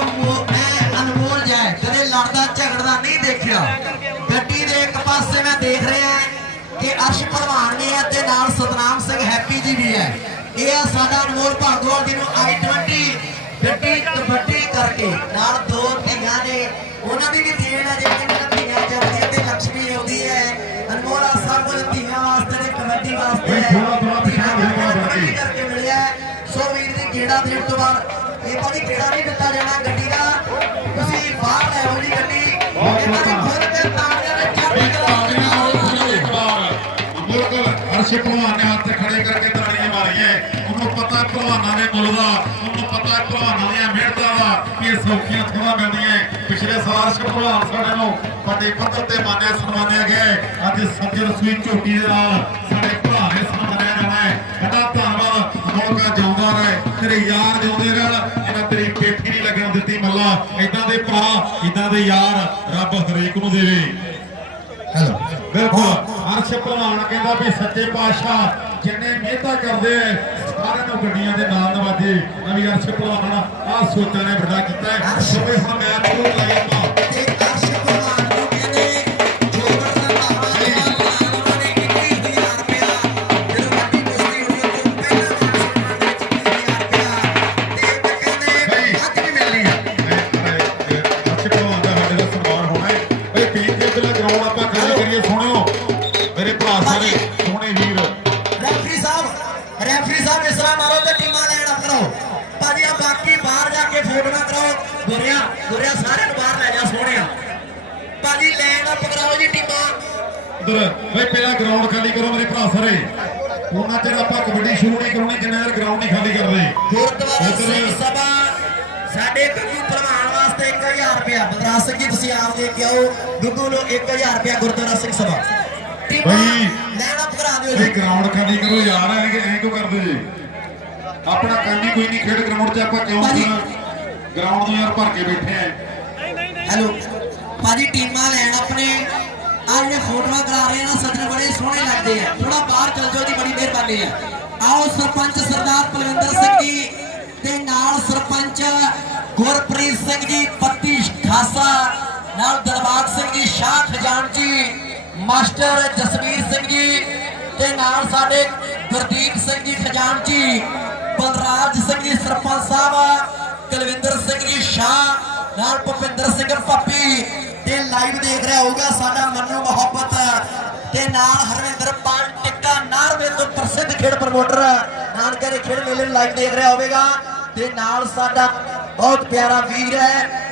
ਮੋ- ਮੈਂ ਅਨਮੋਲ ਜੈ ਕਦੇ ਲੜਦਾ ਝਗੜਦਾ ਨਹੀਂ ਦੇਖਿਆ ਗੱਡੀ ਦੇ ਇੱਕ ਪਾਸੇ ਮੈਂ ਦੇਖ ਰਿਹਾ ਕਿ ਅਰਸ਼ ਭਲਵਾਨ ਵੀ ਹੈ ਤੇ ਨਾਲ ਸਤਨਾਮ ਸਿੰਘ ਹੈਪੀ ਜੀ ਵੀ ਹੈ ਇਹ ਆ ਸਾਡਾ ਅਨਮੋਲ ਭਾਗਵਾਲ ਜੀ ਨੂੰ i20 ਗੱਡੀ ਕਬੱਡੀ ਕਰਕੇ ਨਾਲ ਦੋ ਧੀਆਂ ਨੇ ਉਹਨਾਂ ਦੀ ਵੀ ਦੇਣ ਹੈ ਜਿਹੜੀਆਂ ਧੀਆਂ ਜੰਮਦੀਆਂ ਤੇ ਲక్ష్ਮੀ ਆਉਂਦੀ ਹੈ ਅਨਮੋਲ ਆ ਸਾਹਿਬ ਕੋਲ ਧੀਆਂ ਵਾਸਤੇ ਤੇ ਕਬੱਡੀ ਵਾਸਤੇ ਹੈ। ਕਰਕੇ ਮਿਲਿਆ। ਸੋ ਵੀਰ ਦੀ ਗੇੜਾ ਦੇਣ ਤੋਂ ਬਾਅਦ ਇਹ ਭਾਜੀ ਗੇੜਾ ਨਹੀਂ ਦਿੱਤਾ ਜਾਣਾ ਗੱਡੀ ਦਾ? ਤੁਸੀਂ ਬਾਹਰ ਲੈ ਆਓ ਜੀ ਗੱਡੀ। ਇਹਨਾਂ ਦੀ ਖੁਦ ਤੇ ਤਾੜੀਆਂ ਦੇ ਚੜ੍ਹਦੀ ਕਲਾ ਦੇ ਬਿਲਕੁਲ ਅਰਸ਼ ਭਲਵਾਨ ਨੇ ਹੱਥ ਖੜੇ ਕਰਕੇ ਤਾੜੀਆਂ ਮਾਰੀਆਂ। ਉਹਨੂੰ ਪਤਾ ਭਲਵਾਨਾਂ ਦੇ ਮੁੱਲ ਦਾ ਉਹਨੂੰ ਪਤਾ ਭਲਵਾਨਾਂ ਦੀਆਂ ਮਿਹਨਤਾਂ ਦਾ ਕਿ ਸੌਖੀਆਂ ਥੋੜਾ ਮਿਲਦੀਆਂ ਪਿਛਲੇ ਸਾਲ ਅਰਸ਼ ਭਲਵਾਨ ਸਾਡੇ ਨੂੰ ਵੱਡੇ ਪੱਧਰ ਤੇ ਮਾਨਿਆ ਸਨਮਾਨਿਆ ਗਿਆ। ਅੱਜ ਸੱਜਰ ਸੂਈ ਝੋਟੀ ਦੇ ਨਾਲ ਇਦਾਂ ਦੇ ਯਾਰ ਰੱਬ ਹਰੇਕ ਨੂੰ ਦੇਵੇ। ਹੈਲੋ ਬਿਲਕੁਲ। ਅਰਸ਼ ਭਲਵਾਨ ਕਹਿੰਦਾ ਵੀ ਸੱਚੇ ਪਾਤਸ਼ਾਹ ਜਿੰਨੇ ਮਿਹਨਤਾਂ ਕਰਦੇ ਐ ਸਾਰਿਆਂ ਨੂੰ ਗੱਡੀਆਂ ਦੇ ਨਾਲ ਨਵਾਜੇ। ਨਵੀਂ ਅਰਸ਼ ਭਲਵਾਨ ਆ ਸੋਚਾਂ ਨੇ ਵੱਡਾ ਕੀਤਾ ਹੈ ਸਭੇ ਹੁਣ ਮੈਚ ਸ਼ੁਰੂ ਕਰਾਇਆ ਗੁਰਿਆ ਗੁਰਿਆ ਸਾਰਿਆਂ ਨੂੰ ਬਾਹਰ ਲੈ ਜਾ ਸੋਹਣਿਆ। ਭਾਜੀ ਲੈਣ ਅਪ ਕਰਾਓ ਜੀ ਟੀਮਾਂ। ਉਧਰ ਬਈ ਪਹਿਲਾਂ ਗਰਾਊਂਡ ਖਾਲੀ ਕਰੋ ਮੇਰੇ ਭਰਾ ਸਾਰੇ। ਉਹਨਾਂ ਚਿਰ ਆਪਾਂ ਕਬੱਡੀ ਸ਼ੁਰੂ ਨਹੀਂ ਕਰਾਉਣੀ ਜਿੰਨਾ ਚਿਰ ਗਰਾਊਂਡ ਨਹੀਂ ਖਾਲੀ ਕਰਦੇ। ਗੁਰਦੁਆਰਾ ਸਿੰਘ ਸਭਾ ਸਾਡੇ ਗੱਗੂ ਪ੍ਰਮਾਣ ਵਾਸਤੇ 1000 ਰੁਪਇਆ। ਬਦਰਾਜ ਸਿੰਘ ਜੀ ਤੁਸੀਂ ਆਪ ਦੇ ਕੇ ਆਓ ਗੁੱਗੂ ਨੂੰ 1000 ਰੁਪਇਆ ਗੁਰਦੁਆਰਾ ਸਿੰਘ ਸਭਾ। ਬਈ। ਲੈਣ ਕਰਾ ਦਿਓ ਜੀ। ਗਰਾਊਂਡ ਖਾਲੀ ਕਰੋ ਯਾਰ ਐ ਕਿਉਂ ਕਰਦੇ ਜੀ? ਆਪਣਾ ਕੰਮ ਹੀ ਕੋਈ ਨਹੀਂ ਖੇਡ ਗਰਾਊਂਡ 'ਚ ਆਪਾਂ ਕਿਉਂ। ਗਰਾਊਂਡ ਨੂੰ ਯਾਰ ਭਰ ਕੇ ਬੈਠੇ ਆ। ਹੈਲੋ, ਭਾਜੀ ਟੀਮਾਂ ਲੈਣ ਆਪਣੇ ਆ ਜਿਹੜੇ ਫੋਟੋਆਂ ਕਰਾ ਰਹੇ ਆ ਨਾ, ਸੱਜਣ ਬੜੇ ਸੋਹਣੇ ਲੱਗਦੇ ਆ। ਥੋੜਾ ਬਾਹਰ ਚੱਲ ਜਾਓ ਜੀ ਬੜੀ ਮਿਹਰਬਾਨੀ ਆ। ਆਓ ਸਰਪੰਚ ਸਰਦਾਰ ਪਲਵਿੰਦਰ ਸਿੰਘ ਜੀ ਤੇ ਨਾਲ ਸਰਪੰਚ ਗੁਰਪ੍ਰੀਤ ਸਿੰਘ ਜੀ, ਪੱਤੀ ਖਾਸਾ ਨਾਲ ਦਿਲਬਾਗ ਸਿੰਘ ਜੀ, ਸ਼ਾਹ ਖਜ਼ਾਨਚੀ ਮਾਸਟਰ ਜਸਵੀਰ ਸਿੰਘ ਜੀ ਤੇ ਨਾਲ ਸਾਡੇ ਗੁਰਦੀਪ ਸਿੰਘ ਜੀ ਖਜਾਨ ਜੀ, ਬਲਰਾਜ ਸਿੰਘ ਜੀ, ਸਰਪੰਚ ਸਾਹਿਬ ਕੁਲਵਿੰਦਰ ਨਾਲ ਭੁਪਿੰਦਰ ਸਿੰਘ ਪੱਪੀ ਤੇ ਲਾਈਵ ਦੇਖ ਰਿਹਾ ਹੋਊਗਾ ਸਾਡਾ ਮਨੂ ਮੁਹੱਬਤ ਤੇ ਨਾਲ ਹਰਵਿੰਦਰ ਪਾਲ ਟਿੱਕਾ ਨਾਰਵੇ ਤੋਂ ਪ੍ਰਸਿੱਧ ਖੇਡ ਪ੍ਰਮੋਟਰ ਨਾਨਕੇ ਦੇ ਖੇਡ ਮੇਲੇ ਨੂੰ ਲਾਈਵ ਦੇਖ ਰਿਹਾ ਹੋਵੇਗਾ ਤੇ ਨਾਲ ਸਾਡਾ ਬਹੁਤ ਪਿਆਰਾ ਵੀਰ ਹੈ